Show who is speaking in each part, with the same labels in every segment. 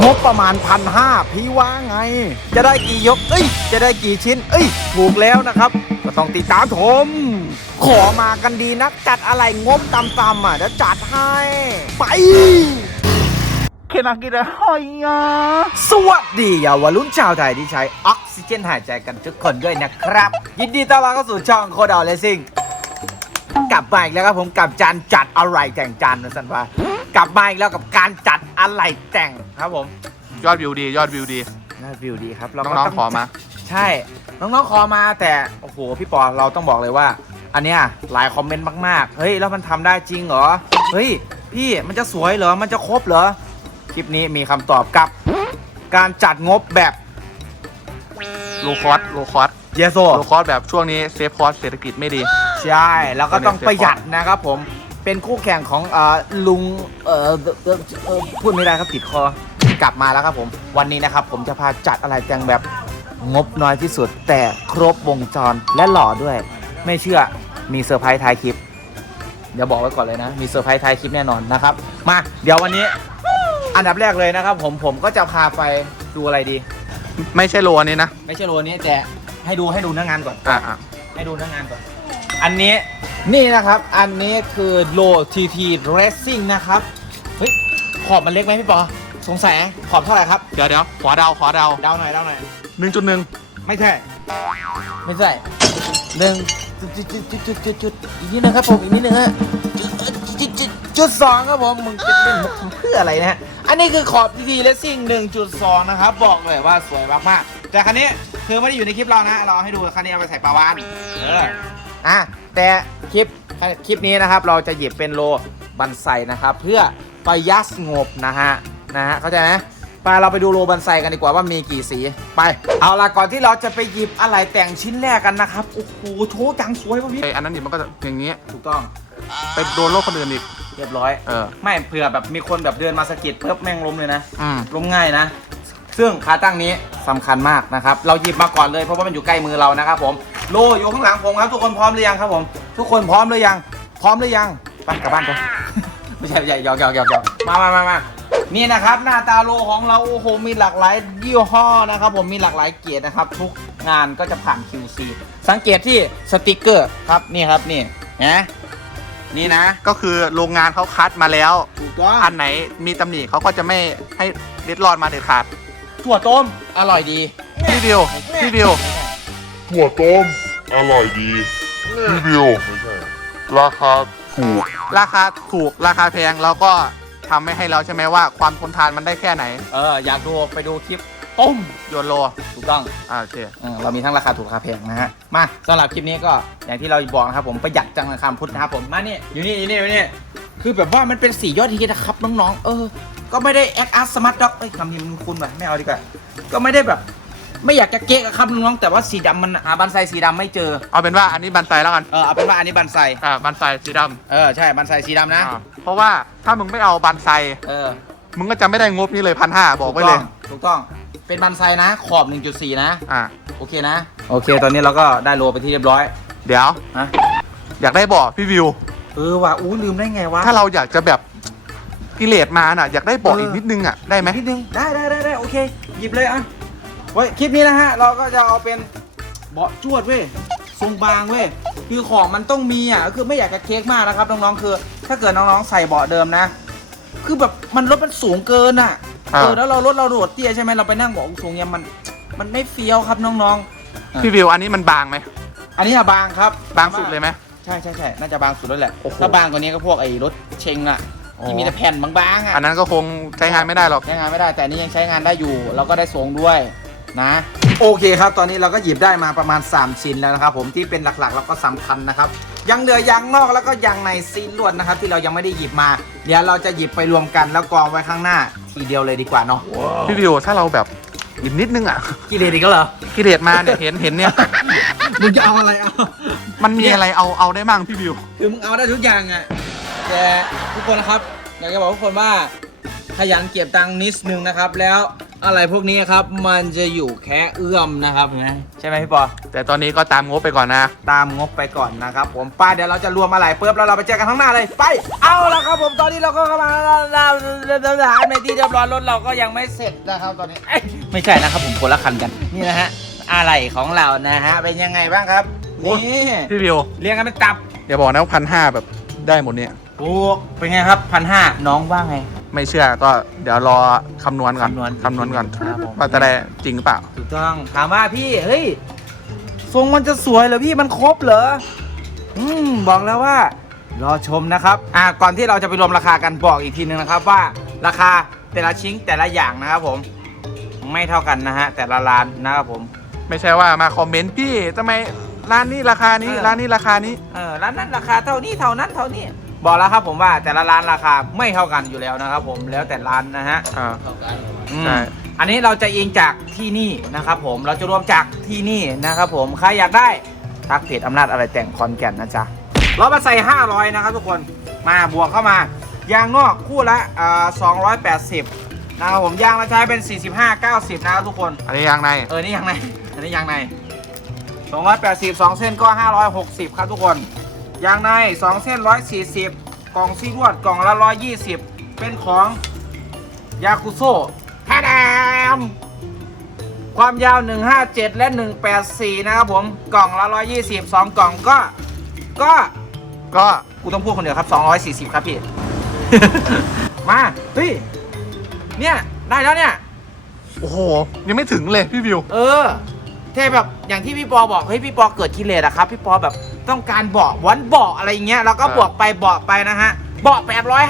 Speaker 1: งบประมาณพันห้าพี่ว่าไง จะได้กี่ยก เอ้ย จะได้กี่ชิ้น เอ้ย ถูกแล้วนะครับ ก็ต้องติดตามชมขอมากันดีนะจัดอะไรงบต่ำๆอะเดี๋ยวจัดให้ ไป
Speaker 2: Can I get a higher?
Speaker 1: สวัสดีเยาวรุ่นชาวไทยที่ใช้ออกซิเจนหายใจกันทุกคนด้วยนะครับ ยินดีต้อนรับเข้าสู่ช่องโคดอลเลสซิ่งกลับมาอีกแล้วครับผมกับจานจัดอะไรแต่งจานนะสันว่า กลับมาอีกแล้วกับการจัดอะไรแต่งครับผม
Speaker 2: ยอดวิวดี ยอดวิวดี
Speaker 1: น่าวิวดีครับเราก็
Speaker 2: น้อง
Speaker 1: ต้
Speaker 2: ๆขอมา
Speaker 1: ใช่ น้องๆขอมาแต่โอ้โหพี่ปอเราต้องบอกเลยว่า อันเนี้ยหลายคอมเมนต์มากๆ เฮ้ยแล้วมันทำได้จริงเหรอ เฮ้ย พี่มันจะสวยเหรอ มันจะครบเหรอ คลิปนี้มีคำตอบกับ การจัดงบแบบ
Speaker 2: โลคอสโลคอส
Speaker 1: เยโซ
Speaker 2: โลคอสแบบช่วงนี้เซฟคอสเศรษฐกิจไม่ดี
Speaker 1: ใช่ แล้วก็ต้องประหยัดนะครับผม เป็นคู่แข่งของเอ่อลุงเอ่อเอ่อเอ่อพูดไม่ได้ครับติดคอกลับมาแล้วครับผม วันนี้นะครับ ผมจะพาจัดอะไรแต่งแบบงบน้อยที่สุด แต่ครบวงจรและหล่อด้วย ไม่เชื่อมีเซอร์ไพรส์ท้ายคลิป เดี๋ยวบอกไว้ก่อนเลยนะ มีเซอร์ไพรส์ท้ายคลิปแน่นอนนะครับ มาเดี๋ยววันนี้ อันดับแรกเลยนะครับ ผมผมก็จะพาไปดูอะไรดี
Speaker 2: ไม่ใช่โลอันนี้นะ
Speaker 1: ไม่ใช่โรนี้แต่ให้ดูให้ดูเนื้องานก่อน
Speaker 2: อะอะ
Speaker 1: ให้ดูหน้างานก่อน อันนี้ นี่นะครับ อันนี้คือโล TT Racing นะครับ เฮ้ย ขอบมันเล็กไหมพี่ปอ สงสัยขอบเท่าไหร่ครับ
Speaker 2: เดี๋ยวเดี๋ยวขอเดาขอเดา
Speaker 1: เดาหน่อยเดาหน่อย
Speaker 2: หนึ่งจุดหนึ่ง
Speaker 1: ไม่ใช่ ไม่ใช่หนึ่งจุดจุดจุดจุดจุดจุดจุดอีกนิดนึงครับผมอีกนิดนึงฮะจุดจุดจุดจุดสองครับผมมึงจะเล่นมุกทำเพื่ออะไรนะฮะอันนี้คือขอบ TT Racing 1.2 นะครับ บอกเลยว่าสวยมากๆแต่คันนี้คือไม่ได้อยู่ในคลิปเรานะ เราเอาให้ดูคันนี้เอาไปใส่ปลาวานเอออะ แต่คลิปคลิปนี้นะครับเราจะหยิบเป็นโลบันไซนะครับ เพื่อประหยัดงบนะฮะนะฮะเข้าใจไหมไปเราไปดูโลบันไซกันดีกว่าว่ามีกี่สีไป เอาล่ะก่อนที่เราจะไปหยิบอะไรแต่งชิ้นแรกกันนะครับโอ้โหโชว์จังสวยป่ะพี่
Speaker 2: ไออันนั้นนี่มันก็จะอย่างนี้
Speaker 1: ถูกต้อง
Speaker 2: ไปโดนโลกคนอื่นอีก
Speaker 1: เรียบร้อย
Speaker 2: เออ
Speaker 1: ไม่เผื่อแบบมีคนแบบเดินมาสะกิดเพิ่มแม่งล้มเลยนะ
Speaker 2: อืม
Speaker 1: ล้มง่ายนะ ซึ่งขาตั้งนี้สำคัญมากนะครับ เราหยิบมาก่อนเลยเพราะว่ามันอยู่ใกล้มือเรานะครับผม โลอยู่ข้างหลังผมครับ ทุกคนพร้อมหรือยังครับผม ทุกคนพร้อมหรือยัง พร้อมหรือยังไปกลับบ้านไปไม่ใช่ไม่ใช่หยอกหยอกหยอกหยอกมามามามานี่นะครับ หน้าตาโลของเราโอ้โหมีหลากหลายยี่ห้อนะครับ ผมมีหลากหลายเกียรตินะครับ ทุกงานก็จะผ่าน QC สังเกตที่สติกเกอร์ครับนี่ครับนี่นะนี่นะ
Speaker 2: ก็คือโรงงานเขาคัดมาแล้ว
Speaker 1: ถูกต้อง
Speaker 2: อันไหนมีตำหนิเขาก็จะไม่ให้เด็ดรอดมาเด็ดขาด
Speaker 1: ถั่วต้มอร่อยดี
Speaker 2: พี่วิวพี่วิว
Speaker 3: ถั่วต้ม อร่อยดีพี่บิวไม่ใช่ราคาถูก
Speaker 2: ราคาถูกราคาแพงแล้วก็ทำไม่ให้เราใช่ไหมว่าความทนทานมันได้แค่ไหน
Speaker 1: เอออยากดูไปดูคลิปต้ม
Speaker 2: โยนโล
Speaker 1: ถูกต้อง
Speaker 2: อ่าโอเค
Speaker 1: เออเรามีทั้งราคาถูกราคาแพงนะฮะมาสำหรับคลิปนี้ก็อย่างที่เราบอกนะครับผมประหยัดจังราคาพุทธนะครับผมมานี่อยู่นี่อยู่นี่อยู่นี่คือแบบว่ามันเป็นสียอดฮิตนะครับน้องๆเออ ก็ไม่ได้แอคอาร์สมาร์ทด็อกเอ้ยคำนี้มันคุ้นว่ะไม่เอาดีกว่าก็ไม่ได้แบบ ไม่อยากจะเก๊กอะครับน้องๆแต่ว่าสีดำมันหาบันไซสีดำไม่เจอ
Speaker 2: เอาเป็นว่าอันนี้บันไซแล้วกัน
Speaker 1: เออเอาเป็นว่าอันนี้บันไซ
Speaker 2: อ่าบันไซสีดำ
Speaker 1: เออใช่บันไซสีดำนะ
Speaker 2: อ่าเพราะว่าถ้ามึงไม่เอาบันไซ
Speaker 1: เออ
Speaker 2: มึงก็จะไม่ได้งบนี้เลยพันห้าบอกไว้เลย
Speaker 1: ถูกต้องเป็นบันไซนะขอบ 1.4 นะ
Speaker 2: อ่า
Speaker 1: โอเคนะ โอเค ตอนนี้เราก็ได้โลไปที่เรียบร้อย
Speaker 2: เดี๋ยว
Speaker 1: นะ
Speaker 2: อยากได้บอกพี่วิว
Speaker 1: เออว่ะอู้ลืมได้ไงวะ
Speaker 2: ถ้าเราอยากจะแบบกิเลสมาน่ะ อยากได้บอก
Speaker 1: เอออี
Speaker 2: อีกนิดนึงอะได้ไหม
Speaker 1: นิดนึงได้ได้ได้ได้โอเค หยิบเลยอะ ไว้คลิปนี้นะฮะ เราก็จะเอาเป็นเบาะจวดเว้ยทรงบางเว้ยคือของมันต้องมีอะคือไม่อยากจะเค้กมากนะครับน้องๆคือ ถ้าเกิดน้องๆใส่เบาะเดิมนะ คือแบบมันรถมันสูงเกินอะ
Speaker 2: อ่า
Speaker 1: เออแล้วเรารถเราโดดเตี้ยใช่ไหมเราไปนั่งเบาะสูงเนี่ยมันมันไม่เฟี้ยวครับน้อง
Speaker 2: พี่วิวอันนี้มันบางไหม
Speaker 1: ๆอันนี้อะบางครับ
Speaker 2: บางสุดเลยไหม
Speaker 1: ใช่ใช่ใช่น่าจะบางสุดแล้วแหละ
Speaker 2: โอ้โห
Speaker 1: ถ้าบางกว่านี้ก็พวกไอ้รถเชงอะที่มีแต่แผ่นบางๆอะ
Speaker 2: อันนั้นก็คงใช้งานไม่ได้หรอก
Speaker 1: ใช้งานไม่ได้แต่อันนี้ยังใช้งานได้อยู่แล้วก็ได้ทรงด้วย นะ โอเคครับ ตอนนี้เราก็หยิบได้มาประมาณ 3 ชิ้นแล้วนะครับผมที่เป็นหลักๆ แล้วก็สำคัญนะครับ ยังเหลือยางนอกแล้วก็ยางในซีนลวดนะครับ ที่เรายังไม่ได้หยิบมา เดี๋ยวเราจะหยิบไปรวมกันแล้วกองไว้ข้างหน้า ทีเดียวเลยดีกว่าเนาะ
Speaker 2: พี่วิวถ้าเราแบบอีกนิดนึงอะ
Speaker 1: กิเลสอีกแล้วเหรอ
Speaker 2: กิเลสมาเนี่ยเห็นเห็นเนี่ย
Speaker 1: มึงจะเอาอะไรเอา
Speaker 2: มันมีอะไรเอาเอาได้มั่งพี่วิว
Speaker 1: คือมึงเอาได้ทุกอย่างอะแต่ทุกคนนะครับอยากจะบอกทุกคนว่าขยันเก็บตังค์นิดนึงนะครับ แล้ว อะไรพวกนี้ครับมันจะอยู่แค่เอื้อมนะครับเห็นไหมใช่ไหมพี่ปอ
Speaker 2: แต่ตอนนี้ก็ตามงบไปก่อนนะ
Speaker 1: ตามงบไปก่อนนะครับผมไป้าเดี๋ยวเราจะรวมอะไรปุ๊บแล้วเราไปเจอกันข้างหน้าเลยไป เอาละครับผมตอนนี้เราก็กำลังทหารในที่เรียบร้อยรถเราก็ยังไม่เสร็จนะครับตอนนี้เอ้ยไม่ใช่นะครับผมคนละคันกันนี่นะฮะอะไรของเรานะฮะเป็นยังไงบ้างครับ
Speaker 2: โอ้ย
Speaker 1: นี่
Speaker 2: พี่วิว
Speaker 1: เรียงกันเป็นตับ
Speaker 2: อย่าบอกนะว่าพันห้าแบบได้หมดเนี่ย
Speaker 1: โอ้เป็นไงครับพันห้าน้องว่าไง
Speaker 2: ไม่เชื่อก็เดี๋ยวรอคำนวณก่อน
Speaker 1: คำนวณ
Speaker 2: คำนวณก่อน
Speaker 1: ครับผม
Speaker 2: ว่าจะได้จริงหรือเปล่า
Speaker 1: ถูกต้องถามว่าพี่เฮ้ยทรงมันจะสวยเหรอพี่มันครบเหรออืมบอกแล้วว่า รอชมนะครับ อ่าก่อนที่เราจะไปรวมราคากันบอกอีกทีนึงนะครับว่าราคาแต่ละชิ้นแต่ละอย่างนะครับผม ไม่เท่ากันนะฮะแต่ละร้านนะครับผม
Speaker 2: ไม่ใช่ว่ามาคอมเมนต์พี่ทำไมร้านนี้ราคานี้
Speaker 1: เออ
Speaker 2: ร้านนี้ราคานี้
Speaker 1: เออร้านนั้นราคาเท่านี้เท่านั้นเท่านี้ บอกแล้วครับผมว่าแต่ละร้านราคาไม่เท่ากันอยู่แล้วนะครับผมแล้วแต่ร้านนะฮะ
Speaker 2: อ่า
Speaker 1: อืม
Speaker 2: ใช่
Speaker 1: อันนี้เราจะอิงจากที่นี่นะครับผมเราจะรวมจากที่นี่นะครับผมใครอยากได้ทักเพจอำนาจอะไรแต่งคอนแก่นนะจ๊ะเรามาใส่ 500 นะครับทุกคนมาบวกเข้ามายางนอกคู่ละอ่า280 นะครับผมยางเราใช้เป็น 45 90 นะครับทุกคน
Speaker 2: อันนี้ยางใน
Speaker 1: เออ นี่ยางใน อันนี้ยางใน 280 2 เส้นก็ 560 ครับทุกคน ยางใน 2 เส้น 140 กล่องซีรวดกล่องละ 120 เป็นของยาคุโซ่ทาดามความยาว 157 และ 184 นะครับผมกล่องละ 120 2 กล่องก็ ก็
Speaker 2: ก็
Speaker 1: กูต้องพูดคนเดียวครับ 240 ครับพี่ มาเฮ้ยเนี่ย ได้แล้วเนี่ย
Speaker 2: โอ้โห ยังไม่ถึงเลยพี่วิว
Speaker 1: เออแค่แบบอย่างที่พี่ปอบอก เฮ้ย พี่ปอเกิดกิเลสอะครับ พี่ปอแบบ ต้องการเบาะวันเบาะอะไรอย่างเงี้ยแล้วก็
Speaker 2: เออ
Speaker 1: บวกไปเบาะไปนะฮะเบาะ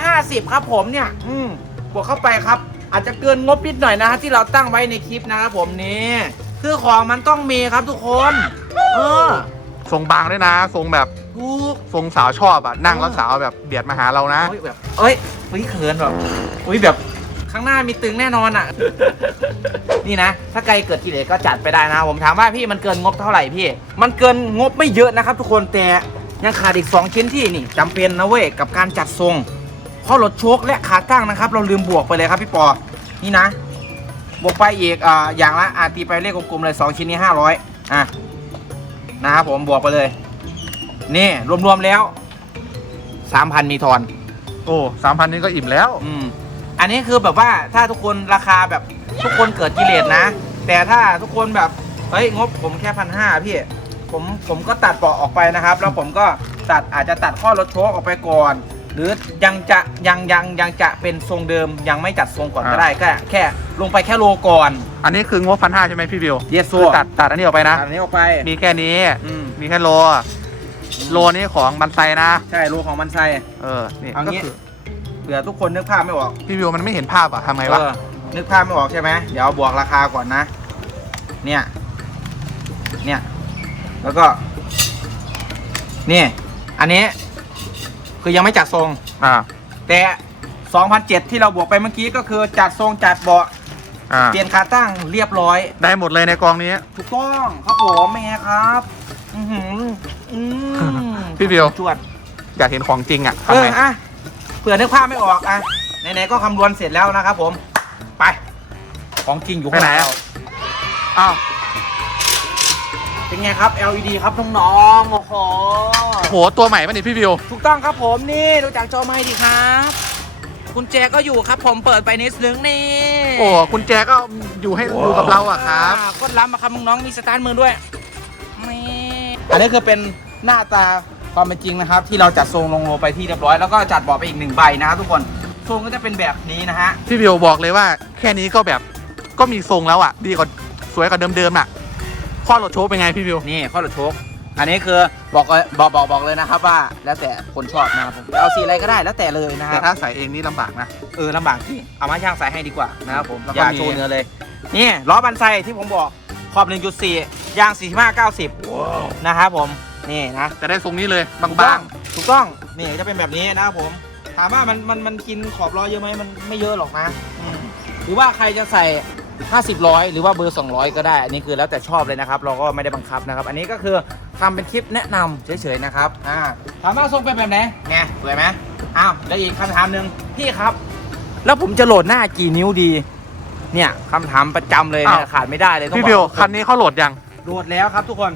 Speaker 1: 850 ครับผมเนี่ย อืมบวกเข้าไปครับ อาจจะเกินงบนิดหน่อยนะฮะที่เราตั้งไว้ในคลิปนะครับผมนี่คือของมันต้องมีครับทุกคน เออ
Speaker 2: ทรงบางด้วยนะทรงแบบ
Speaker 1: ถูก
Speaker 2: ทรงสาวชอบอะนั่งแล้วสาวแบบเบียดมาหาเรานะ
Speaker 1: โอ้ยแบบเอ้ยเฮ้ยเขินแบบอุ้ยแบบ ข้างหน้ามีตึงแน่นอนอะ นี่นะ ถ้าไกลเกิดกิเลสก็จัดไปได้นะ ผมถามว่าพี่มันเกินงบเท่าไหร่พี่ มันเกินงบไม่เยอะนะครับ ทุกคนแต่ยังขาดอีก 2 ชิ้นที่นี่จำเป็นนะเว้ยกับการจัดทรงข้อรถโชคและขาตั้งนะครับ เราลืมบวกไปเลยครับพี่ปอ นี่นะ บวกไปอีกอ่าอย่างละอาตีไปเลขกลมๆเลย 2 ชิ้นนี้ 500 อะนะครับผมบวกไปเลย นี่รวมๆแล้ว 3,000 มีทอน
Speaker 2: โอ้สามพันนี่ก็อิ่มแล้ว
Speaker 1: อืม อันนี้คือแบบว่าถ้าทุกคนราคาแบบทุกคนเกิดกิเลสนะ แต่ถ้าทุกคนแบบเฮ้ยงบผมแค่พันห้าพี่ผมผมก็ตัดเบาะออกไปนะครับ แล้วผมก็ตัดอาจจะตัดข้อรถโชคออกไปก่อน หรือยังจะยังยังยังจะเป็นทรงเดิมยังไม่จัดทรงก่อนก็
Speaker 2: อ่า
Speaker 1: ได้ก็แค่ลงไปแค่โลก่อน
Speaker 2: อันนี้คืองบพันห้าใช่ไหมพี่วิว
Speaker 1: เยสโซ
Speaker 2: คือตัดตัดอันนี้ออกไปนะ
Speaker 1: อันนี้ออกไป
Speaker 2: มีแค่นี้
Speaker 1: อืม
Speaker 2: มีแค่โล โลนี้ของบันไซนะ
Speaker 1: ใช่โลของมันไซ
Speaker 2: เออ นี่
Speaker 1: เอา
Speaker 2: ก็
Speaker 1: งี้
Speaker 2: คือ
Speaker 1: เผื่อทุกคนนึกภาพไม่ออก
Speaker 2: พี่วิวมันไม่เห็นภาพอะทำไงวะ
Speaker 1: เออนึกภาพไม่ออกใช่ไหมเดี๋ยวบวกราคาก่อนนะ เนี่ย เนี่ย แล้วก็ นี่ อันนี้ คือยังไม่จัดทรง
Speaker 2: อ่า
Speaker 1: แต่ 2,007 ที่เราบวกไปเมื่อกี้ก็คือจัดทรงจัดเบาะ
Speaker 2: อ่า
Speaker 1: เปลี่ยนขาตั้งเรียบร้อย
Speaker 2: ได้หมดเลยในกองนี้
Speaker 1: ถูกต้องครับผมแม่ครับ อือหืออืม
Speaker 2: พี่วิว
Speaker 1: จวด
Speaker 2: อยากเห็นของจริงอะ
Speaker 1: เอ
Speaker 2: ทำ
Speaker 1: อ
Speaker 2: ไง
Speaker 1: อะ เผื่อนึกภาพไม่ออกอะไหนๆก็คำนวณเสร็จแล้วนะครับผม ไป ของจริงอยู่ข้างในแล้ว
Speaker 2: อ้าว
Speaker 1: เป็นไงครับ LED ครับน้องๆโอ้โห
Speaker 2: โหตัวใหม่ป่ะนี่พี่วิว
Speaker 1: ถูกต้องครับผมนี่ดูจากจอไม่ดีครับกุญแจก็อยู่ครับ ผมเปิดไปนิดนึงนี่
Speaker 2: โอ้คุณแจก็อยู่ให้ดูกับเราอะครับ
Speaker 1: อ่าก็ล้ำมาครับน้องๆมีสตาร์ทมือด้วยนี่อันนี้คือเป็นหน้าตา ความเป็นจริงนะครับ ที่เราจัดทรงลงโลไปที่เรียบร้อยแล้วก็จัดเบาะไปอีกหนึ่งใบนะครับทุกคนทรงก็จะเป็นแบบนี้นะฮะ
Speaker 2: พี่วิวบอกเลยว่าแค่นี้ก็แบบก็มีทรงแล้วอะดีกว่าสวยกว่าเดิมๆอะข้อรถโชว์เป็นไงพี่วิว
Speaker 1: นี่ข้อหลุดโชคอันนี้คือบอกเลยบอกบอกบอกเลยนะครับว่าแล้วแต่คนชอบนะครับผมเอาสีอะไรก็ได้แล้วแต่เลยนะค
Speaker 2: แต่
Speaker 1: รับ
Speaker 2: ถ้าใส่เองนี่ลำบากนะ
Speaker 1: เออลำบากที่เอามาช่างใส่ให้ดีกว่านะครับผม
Speaker 2: แล้วก็
Speaker 1: อย่า
Speaker 2: มี
Speaker 1: โชว์เนื้อเลย นี่ล้อบันไซที่ผมบอกขอบ 1.4ยาง 45 90 นะครับผม นี่นะ
Speaker 2: จะได้ทรงนี้เลย
Speaker 1: ถูก
Speaker 2: บา
Speaker 1: ต้องงถูกต้องนี่จะเป็นแบบนี้นะครับผม ถามว่ามันมันมันกินขอบล้อเยอะไหมมันไม่เยอะหรอกนะอืมหรือว่าใครจะใส่ 50ร้อยหรือว่าเบอร์ 200 ก็ได้ อันนี้คือแล้วแต่ชอบเลยนะครับ เราก็ไม่ได้บังคับนะครับ อันนี้ก็คือทำเป็นคลิปแนะนำเฉยๆนะครับอ่าถามว่าทรงเป็นแบบไหนไงสวยไหมอ้าวแล้วอีกคำถามหนึ่งพี่ครับ แล้วผมจะโหลดหน้ากี่นิ้วดี เนี่ยคำถามประจำเลยเนี่ย
Speaker 2: อ้าว
Speaker 1: ขาดไม่ได้เลยต้อง
Speaker 2: พี่
Speaker 1: บอก
Speaker 2: บิว
Speaker 1: ทุก
Speaker 2: คันนี้เขาโหลดยัง
Speaker 1: โหลดแล้วครับทุกคน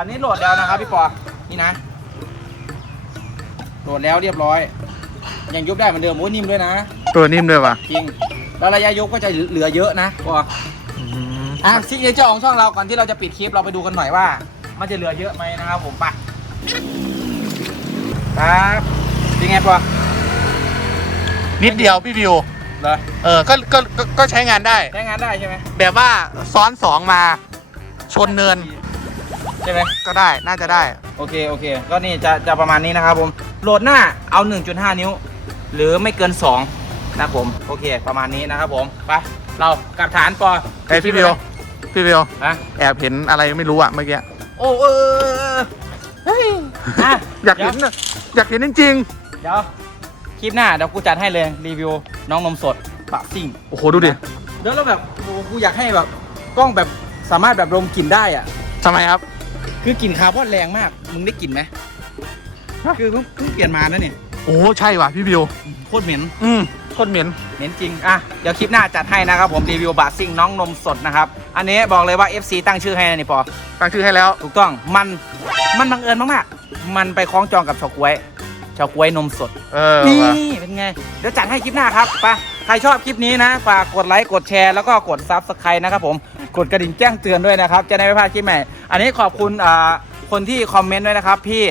Speaker 1: คันนี้โหลดแล้วนะครับพี่ปอ นี่นะ โหลดแล้วเรียบร้อย ยังยุบได้เหมือนเดิมโอ้ยนิ่มด้วยนะ
Speaker 2: ตัวนิ่มด้วยป่ะ
Speaker 1: จริง แล้วระยะยกก็จะเหลือเยอะนะปอ
Speaker 2: อืม
Speaker 1: อะซิกเนเจอร์ของช่องเราก่อนที่เราจะปิดคลิปเราไปดูกันหน่อยว่า มันจะเหลือเยอะไหมนะครับผมไปะครับเป็นไงปอ
Speaker 2: นิดเดียวพี่บิว
Speaker 1: เหรอ
Speaker 2: เออก็ก็ก็ก็ใช้งานได้
Speaker 1: ใช้งานได้ใช่ไหม
Speaker 2: แบบว่าซ้อนสองมา ชนเนิน
Speaker 1: ใช่ไหม
Speaker 2: ก็ได้น่าจะได้
Speaker 1: โอเคโอเค ก็นี่จะจะประมาณนี้นะครับผมโหลดหน้าเอา 1.5 นิ้ว หรือไม่เกิน 2 นะครับผม โอเค ประมาณนี้นะครับผมไปเรากลับฐานปอ
Speaker 2: ไอยพี่บิวพี่บิว
Speaker 1: ฮะ
Speaker 2: แอบเห็นอะไรไม่รู้อะเมื่อกี้
Speaker 1: โอ้เออเฮ้ยอะ
Speaker 2: อยากเห็นน่ะอยากเห็นจริง
Speaker 1: เดี๋ยวคลิปหน้าเดี๋ยวกูจัดให้เลยรีวิวน้องนมสดปะซิ่ง
Speaker 2: ๆโอ้โหดูดิ
Speaker 1: เดี๋ยวเราแบบโอ้กูอยากให้แบบกล้องแบบสามารถแบบดมกลิ่นได้อะ
Speaker 2: ทำไมครับ
Speaker 1: คือกลิ่นคาร์บอนแรงมาก มึงได้กลิ่นไหม
Speaker 2: ฮะ
Speaker 1: คือเพิ่งเพิ่งเปลี่ยนมานะเนี่ย
Speaker 2: โอ้ใช่ว่ะพี่บิว
Speaker 1: โคตรเหม็น
Speaker 2: อืมโคตรเหม็น
Speaker 1: เน้นจริง อะ เดี๋ยวคลิปหน้าจัดให้นะครับผมรีวิวบาซิ่งน้องนมสดนะครับ อันนี้บอกเลยว่า FC ตั้งชื่อให้นะนี่ปอ
Speaker 2: ตั้งชื่อให้แล้ว
Speaker 1: ถูกต้องมันมันบังเอิญมากๆมันไปคล้องจองกับเฉาก๊วย เฉาก๊วยนมสด
Speaker 2: เออ
Speaker 1: นี่
Speaker 2: ว่ะ
Speaker 1: เป็นไง เดี๋ยวจัดให้คลิปหน้าครับไปใครชอบคลิปนี้นะ ฝากกดไลค์ กดแชร์ แล้วก็กดซับสไครต์นะครับผม กดกระดิ่งแจ้งเตือนด้วยนะครับ จะได้ไม่พลาดคลิปใหม่ อันนี้ขอบคุณอ่าคนที่คอมเมนต์ด้วยนะครับ พี่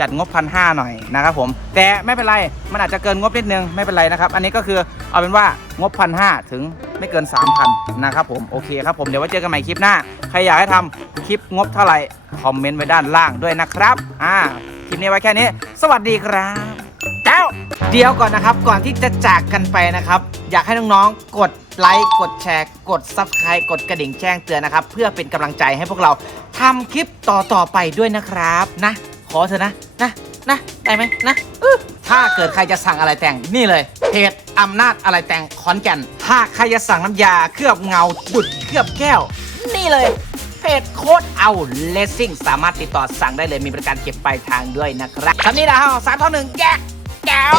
Speaker 1: จัดงบพันห้าหน่อยนะครับผม แต่ไม่เป็นไร มันอาจจะเกินงบนิดนึง ไม่เป็นไรนะครับ อันนี้ก็คือเอาเป็นว่างบพันห้าถึงไม่เกิน 3,000นะครับผม โอเคครับผม เดี๋ยวไว้เจอกันใหม่คลิปหน้า ใครอยากให้ทำคลิปงบเท่าไหร่ คอมเมนต์ไว้ด้านล่างด้วยนะครับ อ่าค ลิปนี้ไว้แค่นี้ สวัสดีครับเจ้าเดี๋ยวก่อนนะครับ ก่อนที่จะจากกันไปนะครับ อยากให้น้องๆ กดไลค์ กดแชร์ กด Subscribe กดกระดิ่งแจ้งเตือนนะครับ เพื่อเป็นกำลังใจให้พวกเราทำคลิปต่อๆไปด้วยนะครับนะ ขอเถอะนะนะนะได้ไหมนะอื้อถ้าเกิดใครจะสั่งอะไรแต่งนี่เลยเพจอำนาจอะไรแต่งขอนแก่น ถ้าใครจะสั่งน้ำยาเคลือบเงาดุดเคลือบแก้ว นี่เลยเพ จโคตรเอาเลสซิ่งสามารถติดต่อสั่งได้เลยมีบริการเก็บปลายทางด้วยนะครับคำนี้นะฮะสามท่อหนึ่งแกแก้ว